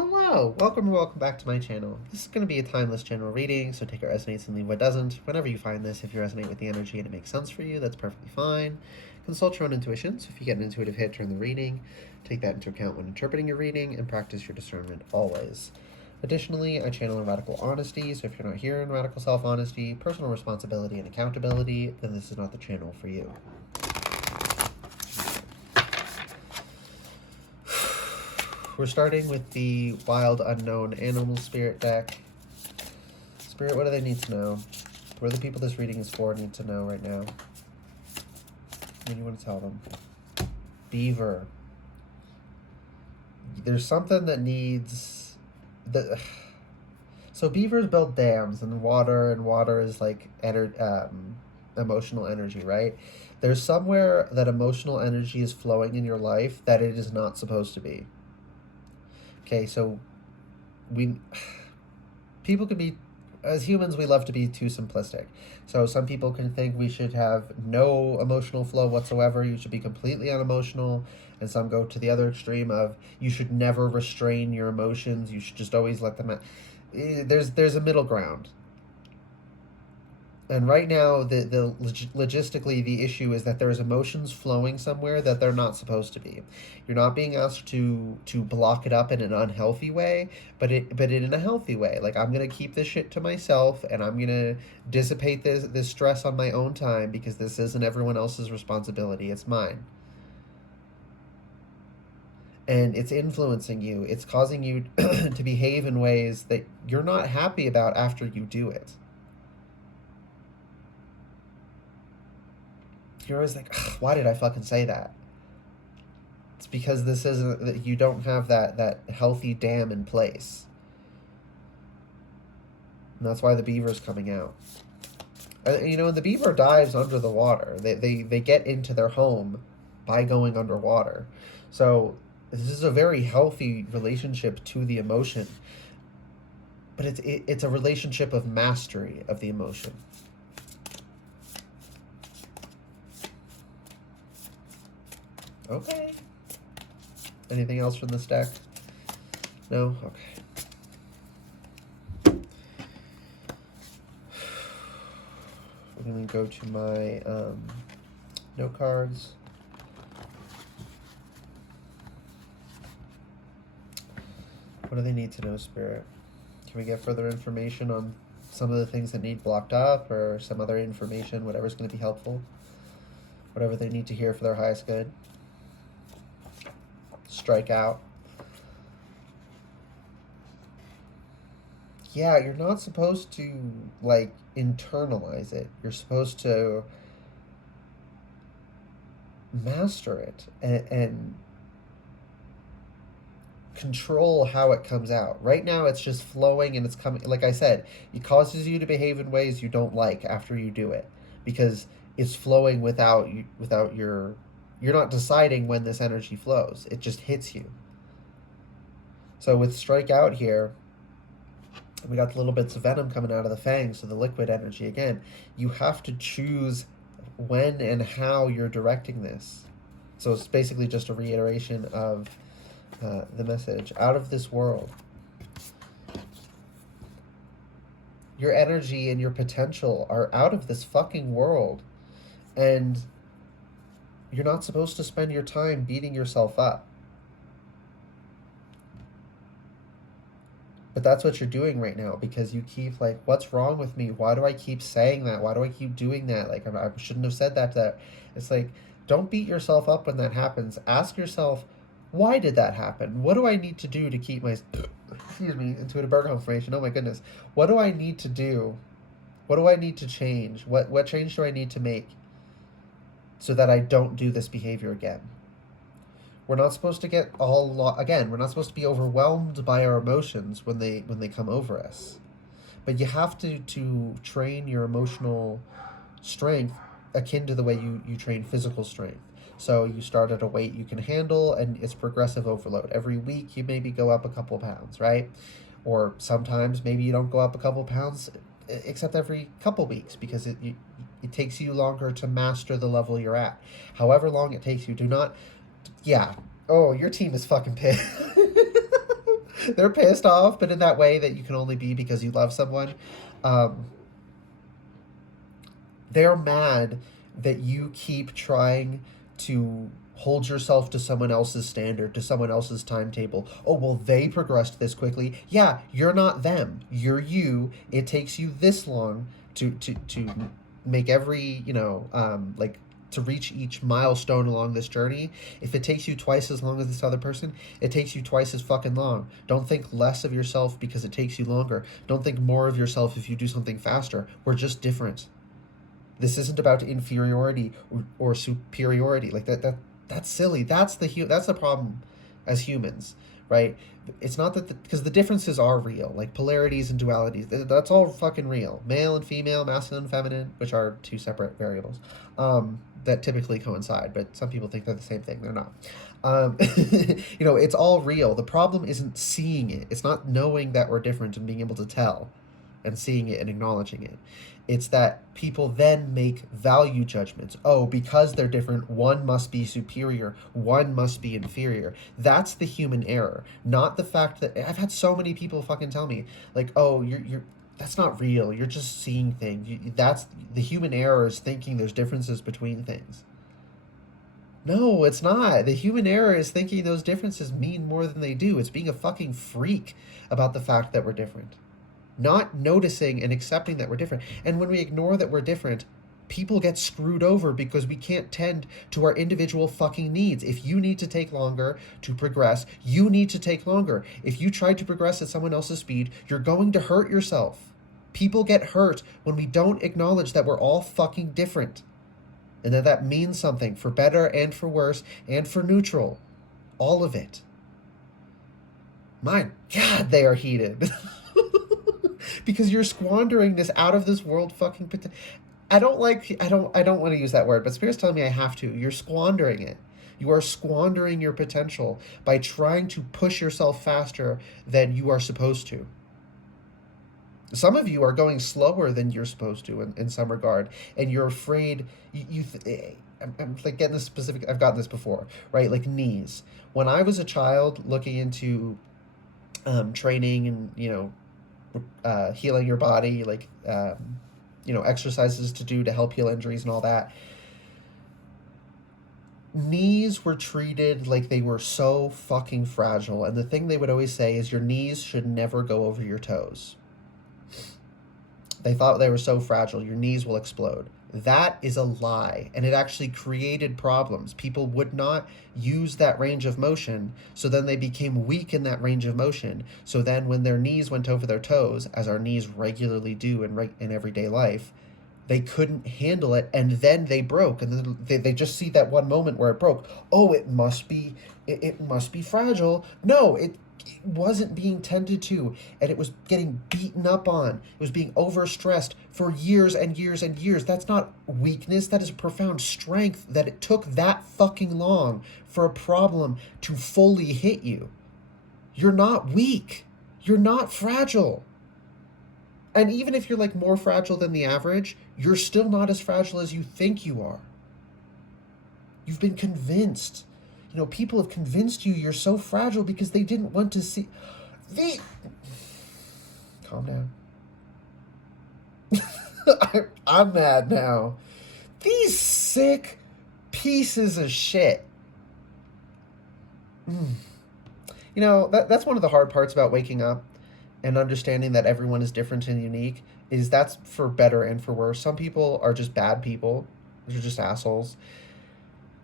Hello, welcome or welcome back to my channel. This is going to be a timeless general reading, so take what resonates and leave what doesn't. Whenever you find this, if you resonate with the energy and it makes sense for you, that's perfectly fine. Consult your own intuition, so if you get an intuitive hit during the reading, take that into account when interpreting your reading and practice your discernment always. Additionally, I channel in radical honesty, so if you're not here in radical self-honesty, personal responsibility, and accountability, then this is not the channel for you. We're starting with the Wild Unknown Animal Spirit deck. Spirit, what do they need to know? What do the people this reading is for need to know right now? What do you want to tell them? Beaver. There's something that needs... So beavers build dams and water is like emotional energy, right? There's somewhere that emotional energy is flowing in your life that it is not supposed to be. Okay, so people can be, as humans, we love to be too simplistic. So some people can think we should have no emotional flow whatsoever. You should be completely unemotional. And some go to the other extreme of you should never restrain your emotions. You should just always let them out. There's a middle ground. And right now, logistically, the issue is that there's emotions flowing somewhere that they're not supposed to be. You're not being asked to block it up in an unhealthy way, but in a healthy way. Like, I'm gonna keep this shit to myself, and I'm gonna dissipate this stress on my own time because this isn't everyone else's responsibility. It's mine. And it's influencing you. It's causing you to behave in ways that you're not happy about after you do it. You're always like, why did I fucking say that? It's because this isn't, that you don't have that healthy dam in place. And that's why the beaver's coming out. And the beaver dives under the water. They get into their home by going underwater. So this is a very healthy relationship to the emotion. But it's a relationship of mastery of the emotion. Okay. Anything else from this deck? No? Okay. We're going to go to my note cards. What do they need to know, Spirit? Can we get further information on some of the things that need blocked up, or some other information, whatever's going to be helpful? Whatever they need to hear for their highest good? Strike out. Yeah, you're not supposed to, like, internalize it. You're supposed to master it and control how it comes out. Right now, it's just flowing and it's coming. Like I said, it causes you to behave in ways you don't like after you do it because it's flowing without your... You're not deciding when this energy flows. It just hits you. So with strike out here, we got the little bits of venom coming out of the fangs, so the liquid energy again. You have to choose when and how you're directing this. So it's basically just a reiteration of the message. Out of this world. Your energy and your potential are out of this fucking world. And you're not supposed to spend your time beating yourself up. But that's what you're doing right now because you keep like, what's wrong with me? Why do I keep saying that? Why do I keep doing that? Like, I shouldn't have said that. It's like, don't beat yourself up when that happens. Ask yourself, why did that happen? What do I need to do to keep my... Excuse me, intuitive Virgo information. Oh my goodness. What do I need to do? What do I need to change? What change do I need to make so that I don't do this behavior again? We're not supposed to get again, we're not supposed to be overwhelmed by our emotions when they come over us. But you have to train your emotional strength akin to the way you train physical strength. So you start at a weight you can handle, and it's progressive overload. Every week you maybe go up a couple pounds, right? Or sometimes maybe you don't go up a couple pounds except every couple weeks because it takes you longer to master the level you're at. However long it takes you, do not... Yeah. Oh, your team is fucking pissed. They're pissed off, but in that way that you can only be because you love someone. Um, they're mad that you keep trying to hold yourself to someone else's standard, to someone else's timetable. Oh, well, they progressed this quickly. Yeah, you're not them. You're you. It takes you this long to make every, like, to reach each milestone along this journey. If it takes you twice as long as this other person, it takes you twice as fucking long. Don't think less of yourself because it takes you longer. Don't think more of yourself if you do something faster. We're just different. This isn't about inferiority or superiority. Like that's silly. That's the problem as humans, right? It's not that because the differences are real, like polarities and dualities. That's all fucking real. Male and female, masculine and feminine, which are two separate variables that typically coincide. But some people think they're the same thing. They're not. It's all real. The problem isn't seeing it. It's not knowing that we're different and being able to tell and seeing it and acknowledging it. It's that people then make value judgments. Oh, because they're different, one must be superior, one must be inferior. That's the human error, not the fact that I've had so many people fucking tell me, like, oh, you're that's not real. You're just seeing things. That's the human error is thinking there's differences between things. No, it's not. The human error is thinking those differences mean more than they do. It's being a fucking freak about the fact that we're different, not noticing and accepting that we're different. And when we ignore that we're different, people get screwed over because we can't tend to our individual fucking needs. If you need to take longer to progress, you need to take longer. If you try to progress at someone else's speed, you're going to hurt yourself. People get hurt when we don't acknowledge that we're all fucking different and that means something for better and for worse and for neutral. All of it. My God, they are heated. Because you're squandering this out of this world fucking I don't want to use that word, but Spirit's telling me I have to. You're squandering it. You are squandering your potential by trying to push yourself faster than you are supposed to. Some of you are going slower than you're supposed to in some regard, and you're afraid. I'm like getting this specific. I've gotten this before, right? Like knees. When I was a child, looking into training and healing your body, like exercises to do to help heal injuries and all that. Knees were treated like they were so fucking fragile, and the thing they would always say is your knees should never go over your toes. They thought they were so fragile, your knees will explode. That is a lie, and it actually created problems. People would not use that range of motion, so then they became weak in that range of motion. So then when their knees went over their toes, as our knees regularly do in everyday life, they couldn't handle it, and then they broke, and then they just see that one moment where it broke. Oh, it must be fragile. No, it wasn't being tended to, and it was getting beaten up on. It was being overstressed for years and years and years. That's not weakness. That is profound strength, that it took that fucking long for a problem to fully hit you. You're not weak. You're not fragile. And even if you're like more fragile than the average, you're still not as fragile as you think you are. You've been convinced. People have convinced you you're so fragile because they didn't want to see. Calm down. I'm mad now. These sick pieces of shit. That's one of the hard parts about waking up and understanding that everyone is different and unique, is that's for better and for worse. Some people are just bad people. They're just assholes.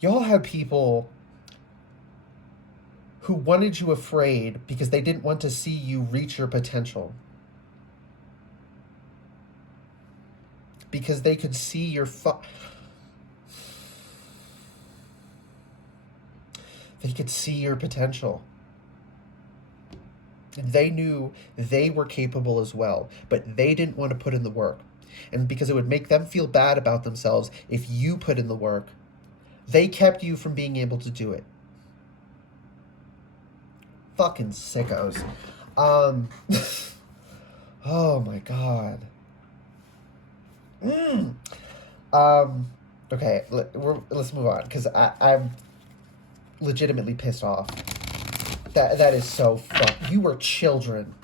Y'all have people who wanted you afraid because they didn't want to see you reach your potential. Because they could see your they could see your potential. And they knew they were capable as well, but they didn't want to put in the work. And because it would make them feel bad about themselves if you put in the work, they kept you from being able to do it. Fucking sickos. Oh my God. Okay, let's move on, because I'm legitimately pissed off. That is so fucked. You were children.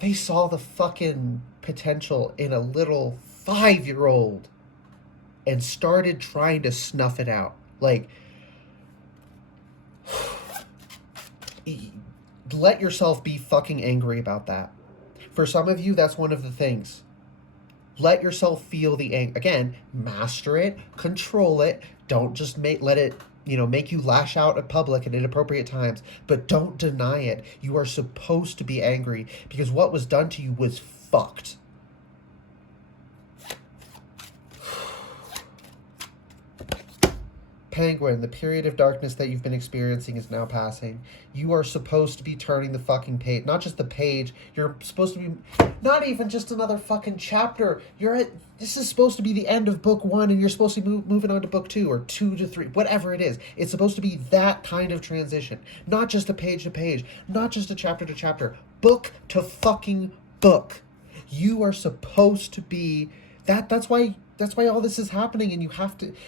They saw the fucking potential in a little 5-year-old and started trying to snuff it out. Like, let yourself be fucking angry about that. For some of you, that's one of the things. Let yourself feel the anger. Again, master it, control it. Don't just let it, make you lash out at public at inappropriate times. But don't deny it. You are supposed to be angry because what was done to you was fucked. Penguin, the period of darkness that you've been experiencing is now passing. You are supposed to be turning the fucking page. Not just the page. You're supposed to be... Not even just another fucking chapter. This is supposed to be the end of book 1, and you're supposed to be moving on to book 2, or 2 to 3. Whatever it is. It's supposed to be that kind of transition. Not just a page to page. Not just a chapter to chapter. Book to fucking book. You are supposed to be... That's why all this is happening, and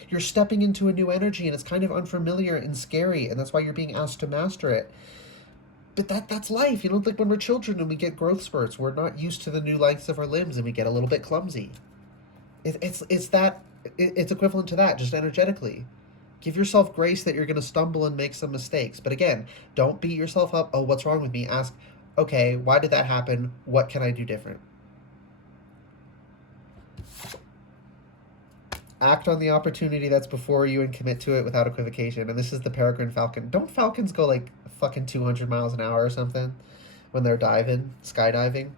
you're stepping into a new energy, and it's kind of unfamiliar and scary, and that's why you're being asked to master it. But that's life, like when we're children and we get growth spurts, we're not used to the new lengths of our limbs and we get a little bit clumsy. It's equivalent to that, just energetically. Give yourself grace that you're going to stumble and make some mistakes. But again, don't beat yourself up. Oh, what's wrong with me? Ask, okay, why did that happen? What can I do different? Act on the opportunity that's before you and commit to it without equivocation. And this is the Peregrine Falcon. Don't falcons go like fucking 200 miles an hour or something when they're skydiving?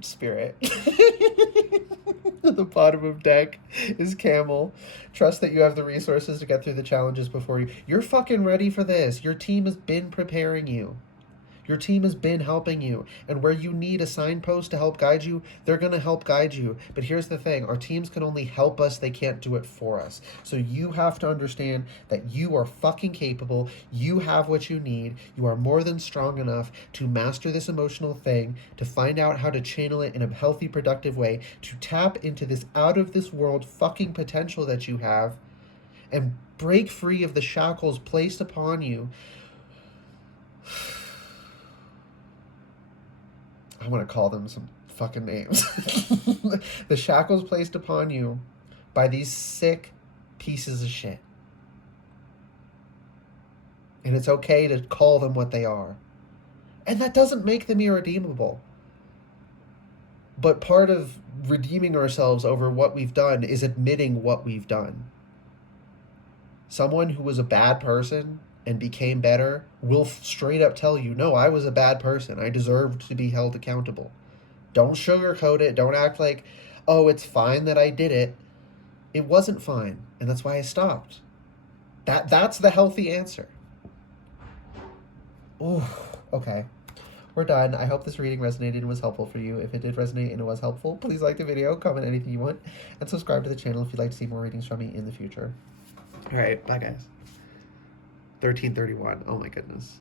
Spirit. At the bottom of deck is Camel. Trust that you have the resources to get through the challenges before you. You're fucking ready for this. Your team has been preparing you. Your team has been helping you. And where you need a signpost to help guide you, they're going to help guide you. But here's the thing. Our teams can only help us. They can't do it for us. So you have to understand that you are fucking capable. You have what you need. You are more than strong enough to master this emotional thing, to find out how to channel it in a healthy, productive way, to tap into this out-of-this-world fucking potential that you have and break free of the shackles placed upon you. I want to call them some fucking names. The shackles placed upon you by these sick pieces of shit. And it's okay to call them what they are. And that doesn't make them irredeemable. But part of redeeming ourselves over what we've done is admitting what we've done. Someone who was a bad person and became better will straight up tell you, no, I was a bad person. I deserved to be held accountable. Don't sugarcoat it. Don't act like, oh, it's fine that I did it. It wasn't fine, and that's why I stopped. That's the healthy answer. Ooh, okay. We're done. I hope this reading resonated and was helpful for you. If it did resonate and it was helpful, please like the video, comment anything you want, and subscribe to the channel if you'd like to see more readings from me in the future. All right, bye guys. 1331. Oh my goodness.